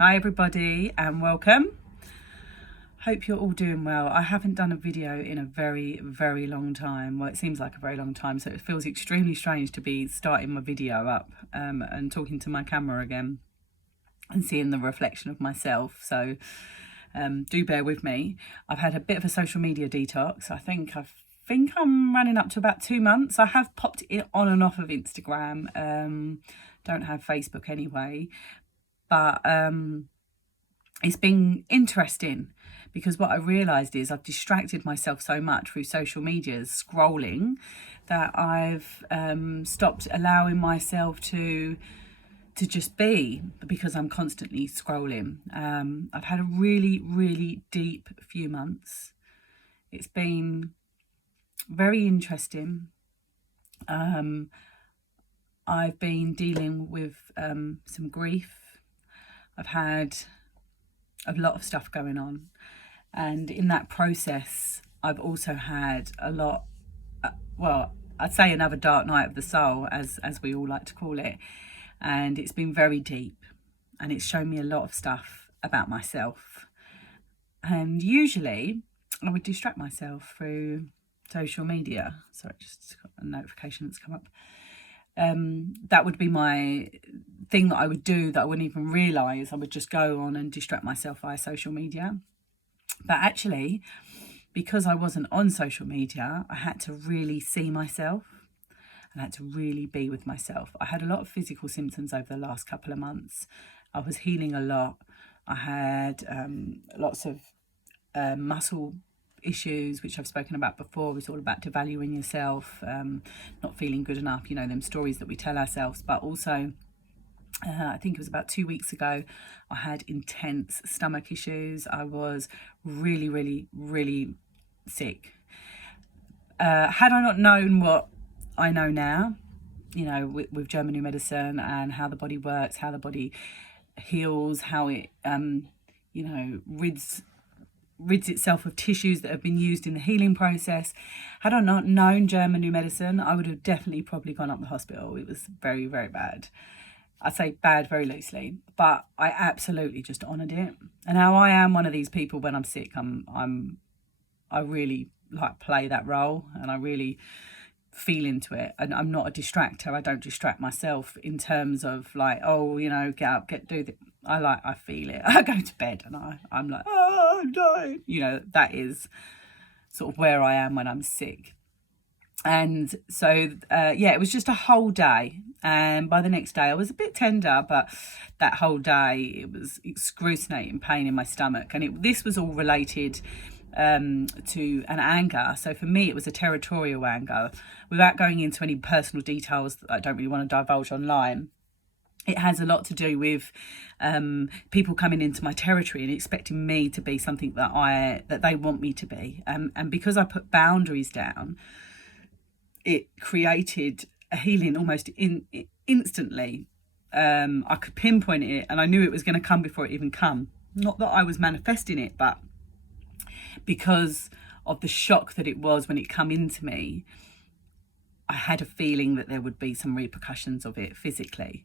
Hi everybody and welcome. Hope you're all doing well. I haven't done a video in a very long time. Well, it seems like a very long time, so it feels extremely strange to be starting my video up and talking to my camera again and seeing the reflection of myself. So do bear with me. I've had a bit of a social media detox. I think I'm running up to about 2 months. I have popped it on and off of Instagram. Don't have Facebook anyway, but it's been interesting because what I realised is I've distracted myself so much through social media, scrolling, that I've stopped allowing myself to just be, because I'm constantly scrolling. I've had a really deep few months. It's been very interesting. I've been dealing with some grief. I've had a lot of stuff going on, and in that process I've also had a lot, well, I'd say another dark night of the soul, as we all like to call it, and it's been very deep, and it's shown me a lot of stuff about myself. And usually I would distract myself through social media. Sorry, just got a notification that's come up. That would be my thing that I would do, that I wouldn't even realise. I would just go on and distract myself via social media. But actually, because I wasn't on social media, I had to really see myself and I had to really be with myself. I had a lot of physical symptoms over the last couple of months. I was healing a lot. I had lots of muscle issues, which I've spoken about before. It's all about devaluing yourself, not feeling good enough, them stories that we tell ourselves. But also, I think it was about 2 weeks ago, I had intense stomach issues. I was really sick. Had I not known what I know now, with German new medicine and how the body works, how the body heals, how it rids itself of tissues that have been used in the healing process. Had I not known German new medicine, I would have definitely probably gone up the hospital. It was very bad. I say bad very loosely, but I absolutely just honoured it. And now I am one of these people, when I'm sick, I really like play that role, and I really feel into it, and I'm not a distractor. I don't distract myself in terms of like, get up, do this. I feel it. I go to bed and I'm like, oh, I'm dying. That is sort of where I am when I'm sick. And so it was just a whole day, and by the next day I was a bit tender, but that whole day it was excruciating pain in my stomach, and this was all related to an anger. So for me, it was a territorial anger. Without going into any personal details that I don't really want to divulge online, it has a lot to do with people coming into my territory and expecting me to be something that they want me to be. And because I put boundaries down, it created a healing almost instantly. I could pinpoint it, and I knew it was going to come before it even come. Not that I was manifesting it, but because of the shock that it was when it come into me, I had a feeling that there would be some repercussions of it physically.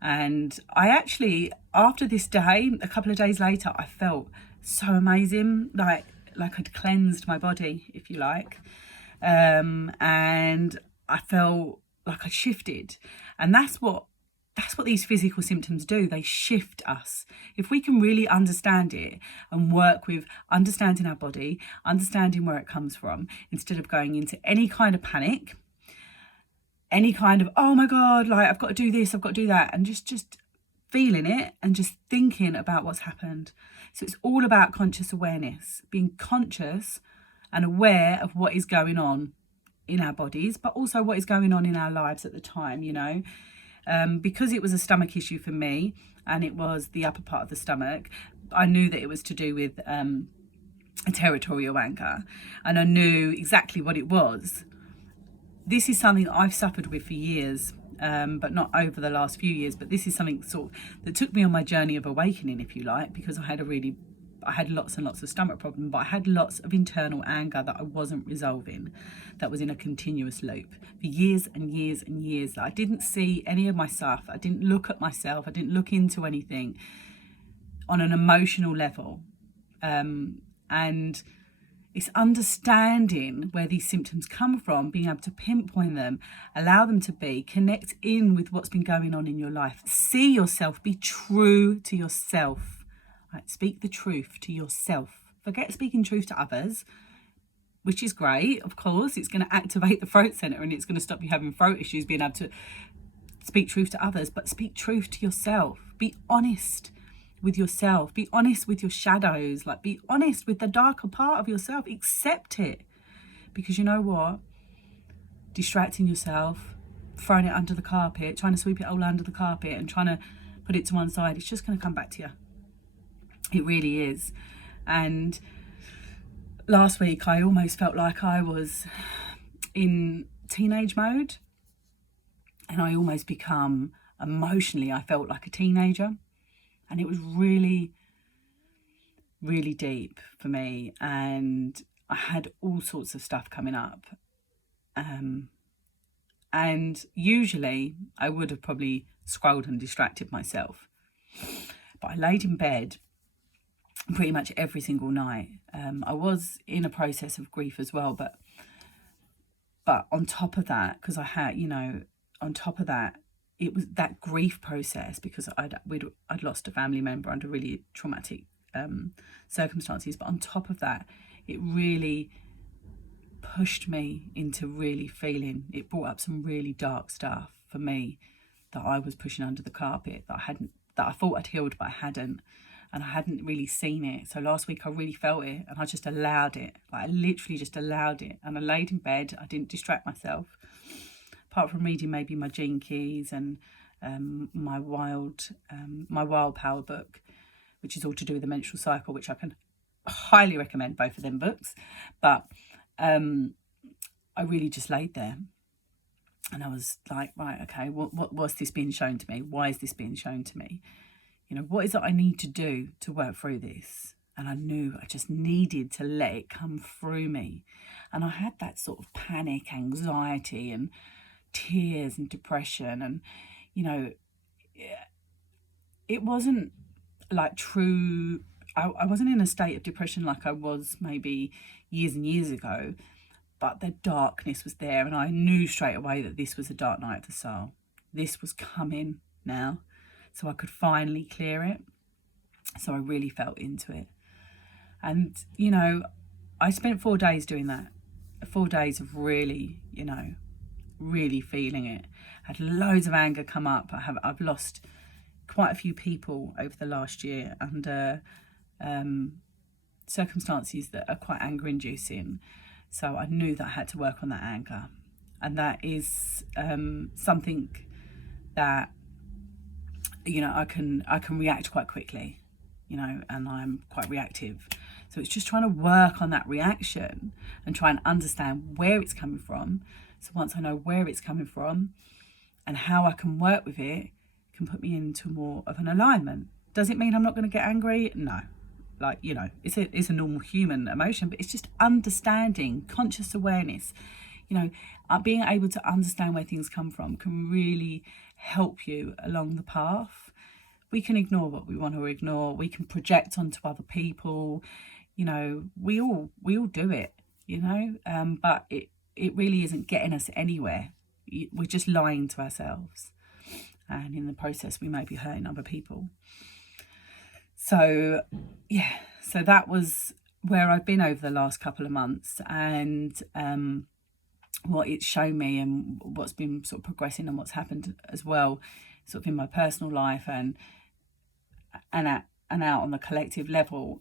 And I actually, after this day, a couple of days later, I felt so amazing, like I'd cleansed my body, if you like. And I felt like I shifted. And that's what these physical symptoms do. They shift us. If we can really understand it and work with understanding our body, understanding where it comes from, instead of going into any kind of panic, any kind of, oh my God, like I've got to do this, I've got to do that, and just feeling it and just thinking about what's happened. So it's all about conscious awareness, being conscious and aware of what is going on in our bodies, but also what is going on in our lives at the time, because it was a stomach issue for me, and it was the upper part of the stomach. I knew that it was to do with a territorial anger, and I knew exactly what it was. This is something I've suffered with for years, but not over the last few years. But this is something that took me on my journey of awakening, if you like, because I had lots and lots of stomach problems, but I had lots of internal anger that I wasn't resolving, that was in a continuous loop for years and years and years. I didn't see any of my stuff. I didn't look at myself. I didn't look into anything. on an emotional level. And it's understanding where these symptoms come from, being able to pinpoint them, allow them to be, connect in with what's been going on in your life. See yourself, be true to yourself. Right? Speak the truth to yourself. Forget speaking truth to others, which is great, of course. It's going to activate the throat center and it's going to stop you having throat issues, being able to speak truth to others, but speak truth to yourself. Be honest with yourself. Be honest with your shadows. Like, be honest with the darker part of yourself. Accept it. Because you know what? Distracting yourself, throwing it under the carpet, trying to sweep it all under the carpet and trying to put it to one side, it's just going to come back to you. It really is. And last week, I almost felt like I was in teenage mode. And I almost become, emotionally, I felt like a teenager. And it was really, really deep for me. And I had all sorts of stuff coming up. And usually I would have probably scrolled and distracted myself. But I laid in bed pretty much every single night. I was in a process of grief as well. But on top of that, because I had, on top of that, it was that grief process because I'd lost a family member under really traumatic circumstances. But on top of that, it really pushed me into really feeling. It brought up some really dark stuff for me that I was pushing under the carpet, that I thought I'd healed, but I hadn't, and I hadn't really seen it. So last week I really felt it, and I just allowed it. Like, I literally just allowed it, and I laid in bed. I didn't distract myself. Apart from reading maybe my Gene Keys and my Wild Power book, which is all to do with the menstrual cycle, which I can highly recommend, both of them books. But I really just laid there, and I was like, right, okay, what's this being shown to me? Why is this being shown to me? What is it I need to do to work through this? And I knew I just needed to let it come through me. And I had that sort of panic, anxiety, and tears and depression, and it wasn't like true. I wasn't in a state of depression like I was maybe years and years ago, but the darkness was there, and I knew straight away that this was a dark night of the soul. This was coming now, so I could finally clear it. So I really felt into it, and I spent 4 days doing that. 4 days of really, really feeling it. I had loads of anger come up. I've lost quite a few people over the last year under circumstances that are quite anger inducing. So I knew that I had to work on that anger, and that is something that I can react quite quickly, and I'm quite reactive. So it's just trying to work on that reaction and try and understand where it's coming from. So once I know where it's coming from and how I can work with it, it can put me into more of an alignment. Does it mean I'm not going to get angry? No. It's a normal human emotion, but it's just understanding, conscious awareness. Being able to understand where things come from can really help you along the path. We can ignore what we want to ignore. We can project onto other people. We all do it, but it really isn't getting us anywhere. We're just lying to ourselves, and in the process we may be hurting other people. So that was where I've been over the last couple of months, and what it's shown me and what's been sort of progressing and what's happened as well, sort of in my personal life and out on the collective level.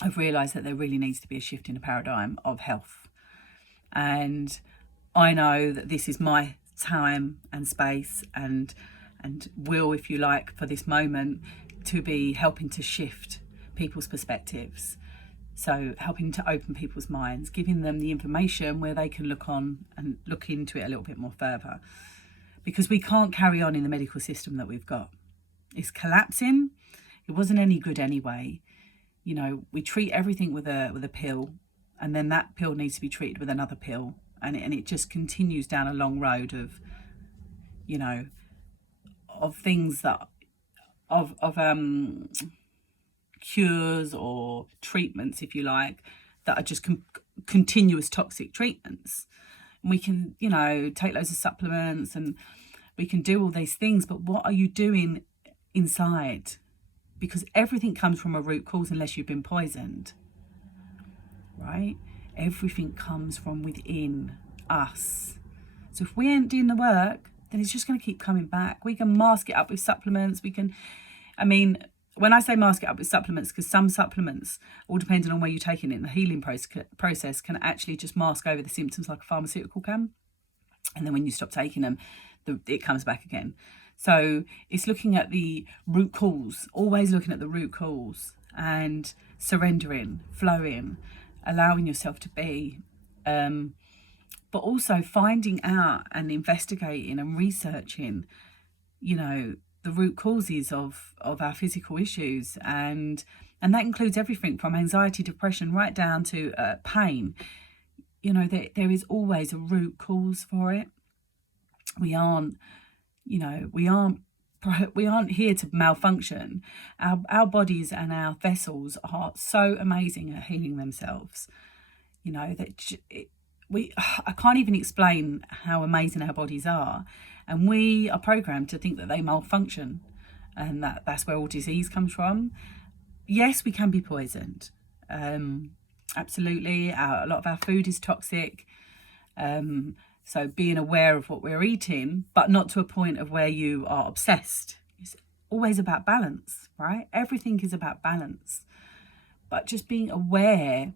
I've realised that there really needs to be a shift in the paradigm of health. And I know that this is my time and space and will, if you like, for this moment to be helping to shift people's perspectives. So helping to open people's minds, giving them the information where they can look on and look into it a little bit more further. Because we can't carry on in the medical system that we've got. It's collapsing. It wasn't any good anyway. We treat everything with a pill, and then that pill needs to be treated with another pill, and it just continues down a long road of things that cures or treatments, if you like, that are just continuous toxic treatments. And we can, you know, take loads of supplements and we can do all these things, but what are you doing inside? Because everything comes from a root cause unless you've been poisoned, right? Everything comes from within us. So if we ain't doing the work, then it's just going to keep coming back. We can mask it up with supplements. We can, I mean, when I say mask it up with supplements, because some supplements, all depending on where you're taking it in the healing process, can actually just mask over the symptoms like a pharmaceutical can. And then when you stop taking them, it comes back again. So it's looking at the root cause, always looking at the root cause and surrendering, flowing, allowing yourself to be, but also finding out and investigating and researching, you know, the root causes of our physical issues. And that includes everything from anxiety, depression, right down to pain. You know, there is always a root cause for it. We aren't here to malfunction. Our bodies and our vessels are so amazing at healing themselves. You know, I can't even explain how amazing our bodies are, and we are programmed to think that they malfunction, and that's where all disease comes from. Yes, we can be poisoned. Absolutely, a lot of our food is toxic. So being aware of what we're eating, but not to a point of where you are obsessed. It's always about balance, right? Everything is about balance. But just being aware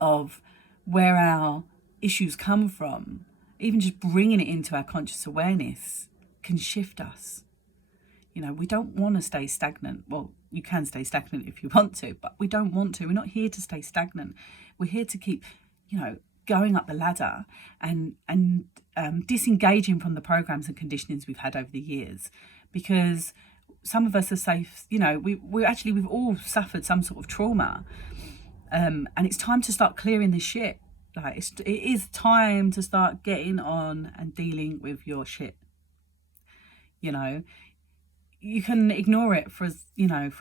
of where our issues come from, even just bringing it into our conscious awareness, can shift us. You know, we don't want to stay stagnant. Well, you can stay stagnant if you want to, but we don't want to. We're not here to stay stagnant. We're here to keep, you know, going up the ladder and disengaging from the programs and conditionings we've had over the years, because some of us are safe. You know, we've all suffered some sort of trauma, and it's time to start clearing this shit. Like it is time to start getting on and dealing with your shit. You know, you can ignore it for a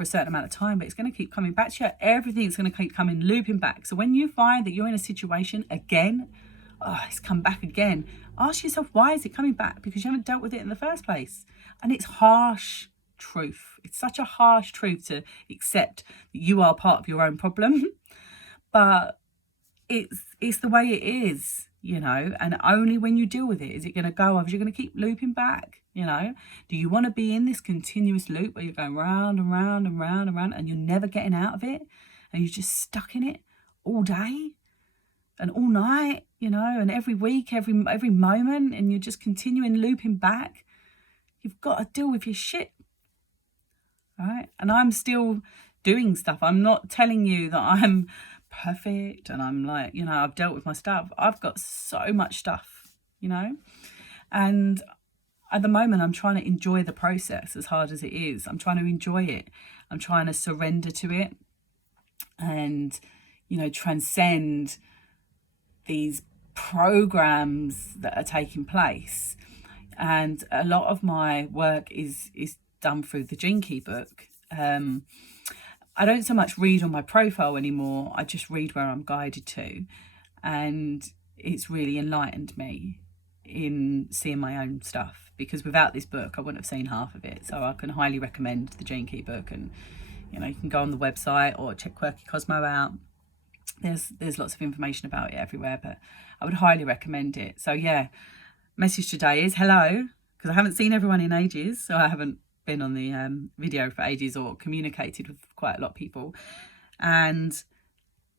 certain amount of time, but it's going to keep coming back to you. Everything's going to keep coming, looping back. So when you find that you're in a situation again, it's come back again, ask yourself, why is it coming back? Because you haven't dealt with it in the first place. And it's harsh truth. It's such a harsh truth to accept that you are part of your own problem. But it's the way it is, you know, and only when you deal with it is it going to go off. You're going to keep looping back. You know, do you want to be in this continuous loop where you're going round and round and round and round and you're never getting out of it, and you're just stuck in it all day and all night, you know, and every week, every moment, and you're just continuing looping back? You've got to deal with your shit, right? And I'm still doing stuff. I'm not telling you that I'm perfect and I'm like, you know, I've dealt with my stuff. I've got so much stuff, you know, and at the moment, I'm trying to enjoy the process as hard as it is. I'm trying to enjoy it. I'm trying to surrender to it and, you know, transcend these programs that are taking place. And a lot of my work is done through the Gene Key book. I don't so much read on my profile anymore. I just read where I'm guided to. And it's really enlightened me in seeing my own stuff, because without this book I wouldn't have seen half of it. So I can highly recommend the Gene Key book, and you know, you can go on the website or check Quirky Cosmo out. There's lots of information about it everywhere, but I would highly recommend it. So yeah, message today is hello, because I haven't seen everyone in ages, so I haven't been on the video for ages or communicated with quite a lot of people. And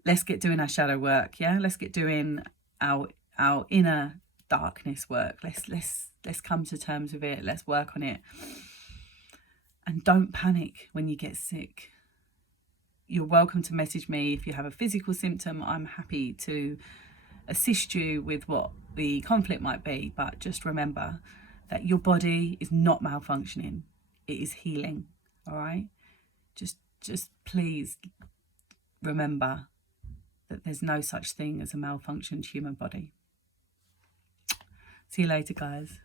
let's get doing our shadow work. Yeah, let's get doing our inner darkness work. Let's come to terms with it. Let's work on it. And don't panic when you get sick. You're welcome to message me if you have a physical symptom. I'm happy to assist you with what the conflict might be, but just remember that your body is not malfunctioning. It is healing. All right, just please remember that there's no such thing as a malfunctioned human body. See you later, guys.